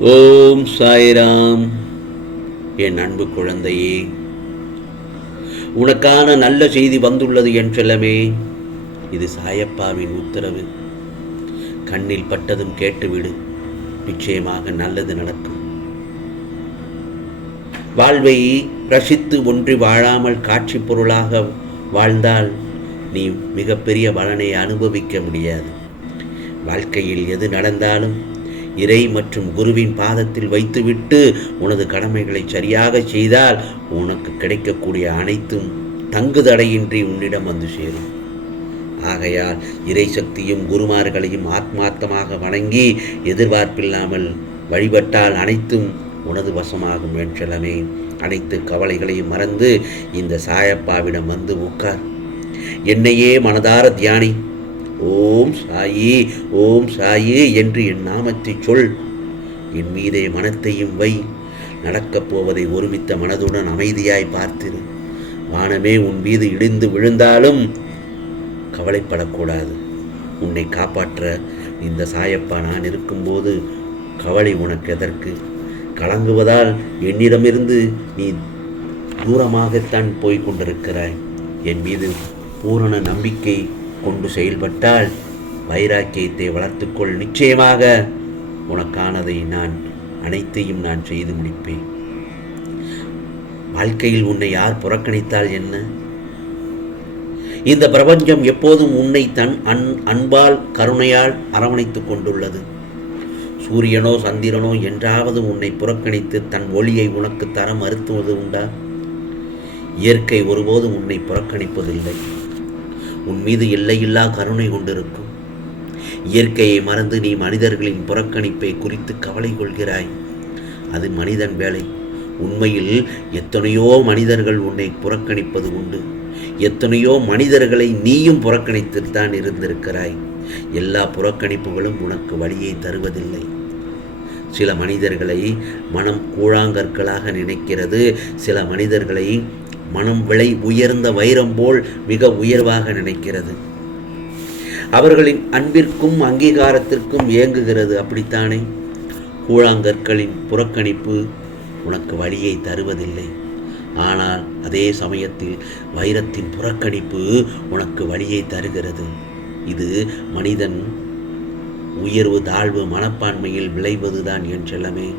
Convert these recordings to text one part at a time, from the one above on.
ஓம் சாய்ராம். என் அன்பு குழந்தையே உனக்கான நல்ல செய்தி வந்துள்ளது என் செல்லமே. இது சாயப்பாவின் உத்தரவு. கண்ணில் பட்டதும் கேட்டுவிடு. நிச்சயமாக நல்லது நடக்கும். வாழ்வை ரசித்து ஒன்றி வாழாமல் காட்சி பொருளாக வாழ்ந்தால் நீ மிகப்பெரிய பலனை அனுபவிக்க முடியாது. வாழ்க்கையில் எது நடந்தாலும் இறை மற்றும் குருவின் பாதத்தில் வைத்துவிட்டு உனது கடமைகளை சரியாக செய்தால் உனக்கு கிடைக்கக்கூடிய அனைத்தும் தங்கு தடையின்றி உன்னிடம் வந்து சேரும். ஆகையால் இறை சக்தியும் குருமார்களையும் ஆத்மார்த்தமாக வணங்கி எதிர்பார்ப்பில்லாமல் வழிபட்டால் அனைத்தும் உனது வசமாகும் என்றலமே அனைத்து கவலைகளையும் மறந்து இந்த சாயப்பாவிடம் வந்து உட்கார். என்னையே மனதார தியானி. ஓம் சாயி ஓம் சாயி என்று என் நாமத்தை சொல். என் மீதே மனத்தையும் வை. நடக்கப் போவதை ஒருமித்த மனதுடன் அமைதியாய் பார்த்திரு. வானமே உன் மீது இடிந்து விழுந்தாலும் கவலைப்படக்கூடாது. உன்னை காப்பாற்ற இந்த சாயப்பா நான் இருக்கும்போது கவலை உனக்கு எதற்கு? கலங்குவதால் என்னிடமிருந்து நீ தூரமாகத்தான் போய்க் கொண்டிருக்கிறாய். என் மீது பூரண நம்பிக்கை கொண்டு செயல்பட்டால் வைராக்கியத்தை வளர்த்துக்கொள். நிச்சயமாக உனக்கானதை நான் அனைத்தையும் நான் செய்து முடிப்பேன். வாழ்க்கையில் உன்னை யார் புறக்கணித்தால் என்ன? இந்த பிரபஞ்சம் எப்போதும் உன்னை தன் அன் அன்பால் கருணையால் அரவணைத்துக் கொண்டுள்ளது. சூரியனோ சந்திரனோ என்றாவது உன்னை புறக்கணித்து தன் ஒளியை உனக்கு தர மறுத்துவது உண்டா? இயற்கை ஒருபோதும் உன்னை புறக்கணிப்பதில்லை. உன் மீது எல்லையில்லா கருணை கொண்டிருக்கும். இயற்கையை மறந்து நீ மனிதர்களின் புறக்கணிப்பை குறித்து கவலை கொள்கிறாய். அது மனிதன் வேலை. உண்மையில் எத்தனையோ மனிதர்கள் உன்னை புறக்கணிப்பது உண்டு. எத்தனையோ மனிதர்களை நீயும் புறக்கணித்துத்தான் இருந்திருக்கிறாய். எல்லா புறக்கணிப்புகளும் உனக்கு வழியை தருவதில்லை. சில மனிதர்களை மனம் கூழாங்கற்களாக நினைக்கிறது. சில மனிதர்களை மனம் விலை உயர்ந்த வைரம் போல் மிக உயர்வாக நினைக்கிறது. அவர்களின் அன்பிற்கும் அங்கீகாரத்திற்கும் இயங்குகிறது அப்படித்தானே? கூழாங்கற்களின் புறக்கணிப்பு உனக்கு வழியை தருவதில்லை. ஆனால் அதே சமயத்தில் வைரத்தின் புறக்கணிப்பு உனக்கு வழியை தருகிறது. இது மனிதன் உயர்வு தாழ்வு மனப்பான்மையில் விளைவதுதான் என் செல்லமே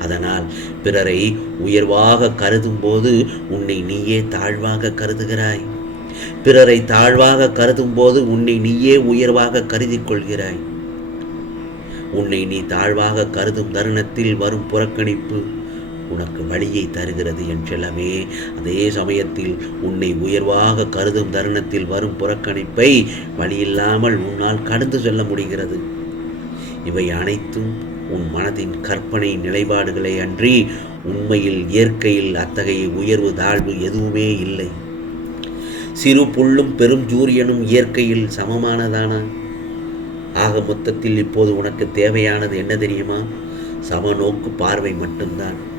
அதனால் பிறரை உயர்வாக கருதும் போது உன்னை நீயே தாழ்வாக கருதுகிறாய். பிறரை தாழ்வாக கருதும் போது உன்னை நீயே உயர்வாக கருதி கொள்கிறாய் உன்னை நீ தாழ்வாக கருதும் தருணத்தில் வரும் புறக்கணிப்பு உனக்கு வழியை தருகிறது என் செல்லமே அதே சமயத்தில் உன்னை உயர்வாக கருதும் தருணத்தில் வரும் புறக்கணிப்பை வழியில்லாமல் உன்னால் கடந்து செல்ல முடிகிறது. இவை அனைத்தும் உன் மனதின் கற்பனை நிலைப்பாடுகளை அன்றி உண்மையில் இயற்கையில் அத்தகைய உயர்வு தாழ்வு எதுவுமே இல்லை. சிறு புல்லும் பெரும் சூரியனும் இயற்கையில் சமமானதானா? ஆக மொத்தத்தில் இப்போது உனக்கு தேவையானது என்ன தெரியுமா? சமநோக்கு பார்வை மட்டும்தான்.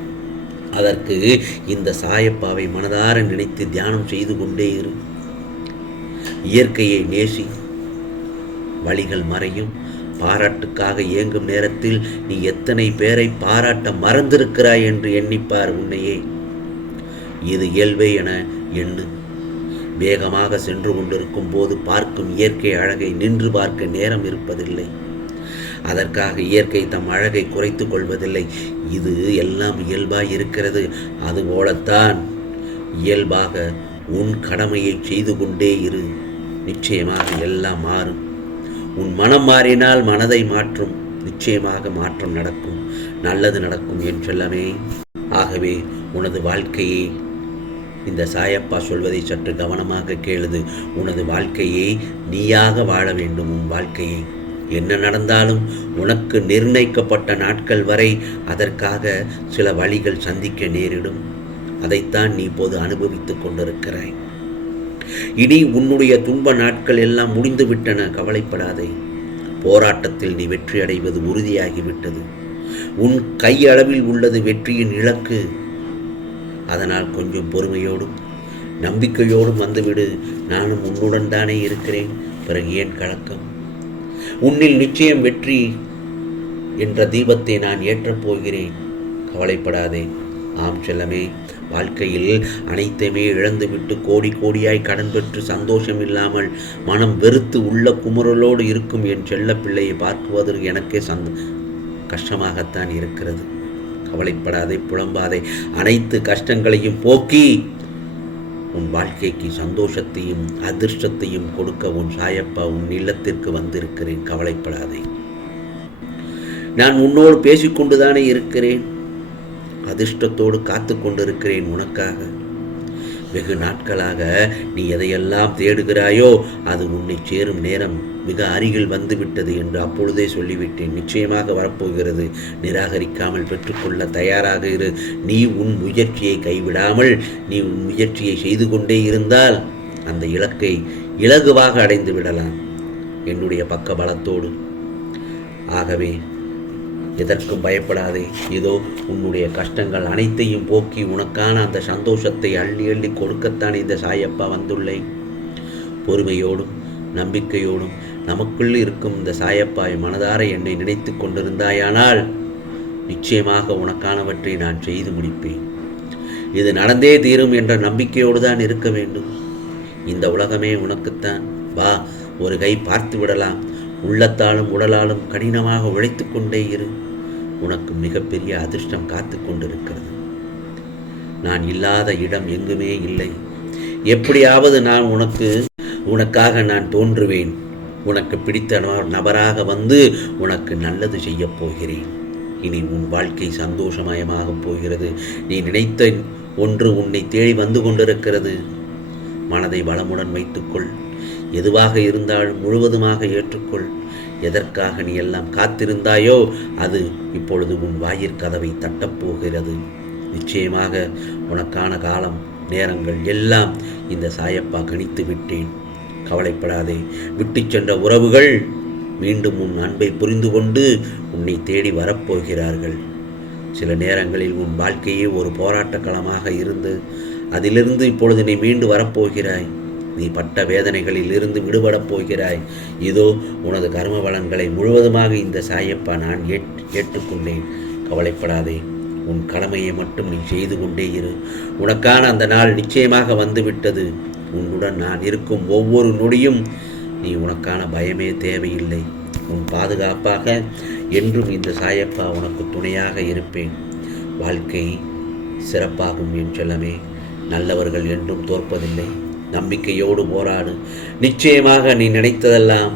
அதற்கு இந்த சாயப்பாவை மனதார நினைத்து தியானம் செய்து கொண்டே இரு. இயற்கையை நேசி. வழிகள் மறையும். பாராட்டுக்காக இயங்கும் நேரத்தில் நீ எத்தனை பேரை பாராட்ட மறந்திருக்கிறாய் என்று எண்ணிப்பார் உன்னையே. இது இயல்பே என எண்ணு. வேகமாக சென்று கொண்டிருக்கும் போது பார்க்கும் இயற்கை அழகை நின்று பார்க்க நேரம் இருப்பதில்லை. அதற்காக இயற்கை தம் அழகை குறைத்து கொள்வதில்லை. இது எல்லாம் இயல்பாய் இருக்கிறது. அதுபோலத்தான் இயல்பாக உன் கடமையை செய்து கொண்டே இரு. நிச்சயமாக எல்லாம் மாறும். உன் மனம் மாறினால் மனதை மாற்றும் நிச்சயமாக மாற்றம் நடக்கும் நல்லது நடக்கும் என் செல்லமே ஆகவே உனது வாழ்க்கையை இந்த சாயப்பா சொல்வதை சற்று கவனமாக கேளுது. உனது வாழ்க்கையை நீயாக வாழ வேண்டும் உன் வாழ்க்கையை. என்ன நடந்தாலும் உனக்கு நிர்ணயிக்கப்பட்ட நாட்கள் வரை அதற்காக சில வழிகள் சந்திக்க நேரிடும். அதைத்தான் நீ இப்போது அனுபவித்துக் கொண்டிருக்கிறாய். இனி உன்னுடைய துன்ப நாட்கள் எல்லாம் முடிந்து விட்டன கவலைப்படாதே. போராட்டத்தில் நீ வெற்றி அடைவது உறுதியாகிவிட்டது. உன் கையளவில் உள்ளது வெற்றியின் இலக்கு. அதனால் கொஞ்சம் பொறுமையோடும் நம்பிக்கையோடும் வந்துவிடு. நானும் உன்னுடன் தானே இருக்கிறேன். பிறகு ஏன் கலக்கம்? உன்னில் நிச்சயம் வெற்றி என்ற தீபத்தை நான் ஏற்றப் போகிறேன். கவலைப்படாதே. ஆம் செல்லமே. வாழ்க்கையில் அனைத்தையுமே இழந்துவிட்டு கோடி கோடியாய் கடன் பெற்று சந்தோஷம் இல்லாமல் மனம் வெறுத்து உள்ள குமுறலோடு இருக்கும் என் செல்ல பிள்ளையை பார்க்குவதற்கு எனக்கே சந்த கஷ்டமாகத்தான் இருக்கிறது. கவலைப்படாதே புலம்பாதே. அனைத்து கஷ்டங்களையும் போக்கி உன் வாழ்க்கைக்கு சந்தோஷத்தையும் அதிர்ஷ்டத்தையும் கொடுக்க உன் சாயப்பா உன் இல்லத்திற்கு வந்திருக்கிறேன். கவலைப்படாதே. நான் உன்னோடு பேசிக்கொண்டுதானே இருக்கிறேன். அதிர்ஷ்டத்தோடு காத்து கொண்டிருக்கிறேன் உனக்காக. வெகு நாட்களாக நீ எதையெல்லாம் தேடுகிறாயோ அது உன்னை சேரும் நேரம் மிக அருகில் வந்துவிட்டது என்று அப்பொழுதே சொல்லிவிட்டேன். நிச்சயமாக வரப்போகிறது. நிராகரிக்காமல் பெற்றுக்கொள்ள தயாராக இரு. நீ உன் முயற்சியை கைவிடாமல் நீ உன் முயற்சியை செய்து கொண்டே இருந்தால் அந்த இலக்கை இலகுவாக அடைந்து விடலாம். என்னுடைய பக்க பலத்தோடு ஆகவே எதற்கும் பயப்படாதே. இதோ உன்னுடைய கஷ்டங்கள் அனைத்தையும் போக்கி உனக்கான அந்த சந்தோஷத்தை அள்ளி அள்ளி கொடுக்கத்தான் இந்த சாயப்பா வந்துள்ளேன். பொறுமையோடும் நம்பிக்கையோடும் நமக்குள் இருக்கும் இந்த சாயப்பாய் மனதார என்னை நினைத்து கொண்டிருந்தாயானால் நிச்சயமாக உனக்கானவற்றை நான் செய்து முடிப்பேன். இது நடந்தே தீரும் என்ற நம்பிக்கையோடு தான் இருக்க வேண்டும். இந்த உலகமே உனக்குத்தான். வா ஒரு கை பார்த்து விடலாம். உள்ளத்தாலும் உடலாலும் கடினமாக உழைத்து கொண்டே இரு. உனக்கு மிகப்பெரிய அதிர்ஷ்டம் காத்து கொண்டிருக்கிறது. நான் இல்லாத இடம் எங்குமே இல்லை. எப்படியாவது நான் உனக்கு உனக்காக நான் தோன்றுவேன். உனக்கு பிடித்த நபராக வந்து உனக்கு நல்லது செய்யப் போகிறேன். இனி உன் வாழ்க்கை சந்தோஷமயமாகப் போகிறது. நீ நினைத்த ஒன்று உன்னை தேடி வந்து கொண்டிருக்கிறது. மனதை வளமுடன் வைத்துக்கொள். எதுவாக இருந்தாலும் முழுவதுமாக ஏற்றுக்கொள். எதற்காக நீ எல்லாம் காத்திருந்தாயோ அது இப்பொழுது உன் வாயிற்கதவை தட்டப்போகிறது. நிச்சயமாக உனக்கான காலம் நேரங்கள் எல்லாம் இந்த சாயப்பா கணித்து விட்டேன். கவலைப்படாதே விட்டுச் சென்ற உறவுகள் மீண்டும் உன் அன்பை புரிந்து கொண்டு உன்னை தேடி வரப்போகிறார்கள். சில நேரங்களில் உன் வாழ்க்கையே ஒரு போராட்ட களமாக இருந்து அதிலிருந்து இப்பொழுது நீ மீண்டு வரப்போகிறாய். நீ பட்ட வேதனைகளில் இருந்து விடுபடப் போகிறாய். இதோ உனது கர்ம பலன்களை முழுவதுமாக இந்த சாயப்பா நான் ஏற் ஏற்றுக்கொண்டேன். கவலைப்படாதே. உன் கடமையை மட்டும் நீ செய்து கொண்டே இரு. உனக்கான அந்த நாள் நிச்சயமாக வந்துவிட்டது. உன்னுடன் நான் இருக்கும் ஒவ்வொரு நொடியும் நீ உனக்கான பயமே தேவையில்லை. உன் பாதுகாப்பாக என்றும் இந்த சாயப்பா உனக்கு துணையாக இருப்பேன். வாழ்க்கை சிறப்பாகும் என் செல்லமே. நல்லவர்கள் என்றும் தோற்பதில்லை. நம்பிக்கையோடு போராடு. நிச்சயமாக நீ நினைத்ததெல்லாம்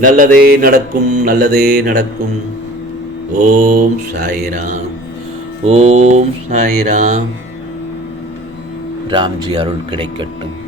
நல்லதே நடக்கும் நல்லதே நடக்கும். ஓம் சாய்ராம் ஓம் சாய்ராம். ராம்ஜி அருள் கிடைக்கட்டும்.